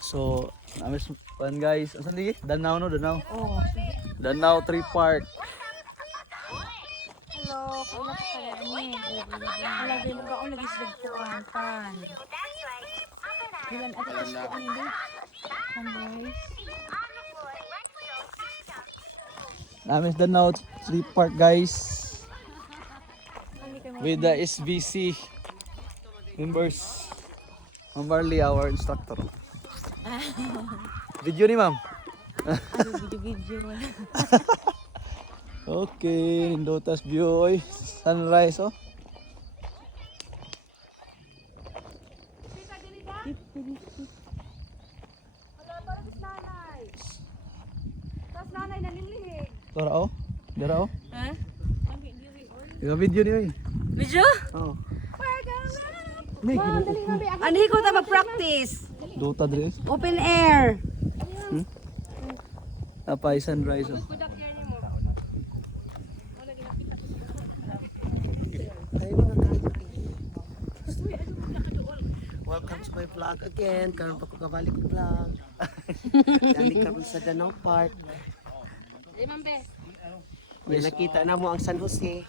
So, namis pan guys. Asan di? Danau no, Danau. Oh. Danau Tree Park. Hello, kaula ka kaya ni. Lagi mo ka o lagi sa kuan pan. Ilan ata sa kuan di? Guys. Namis Danau Tree Park guys. With the SBC members. Ma'am Marley, our instructor. Video ni ma'am. Ano video mo. Okay, Nindotas view oy. Sunrise oh. Tora oh. Dara oh. Ha? Yung video ni oy. Video? Oh. Ni Ani ko ta mag-practice. Dota dre. Open air. Napay sunrise oh. Welcome to my vlog again. Karon pa ko kabalik ko vlog. Dali kami sa Danau Park. Yan, nakita na mo ang San Jose.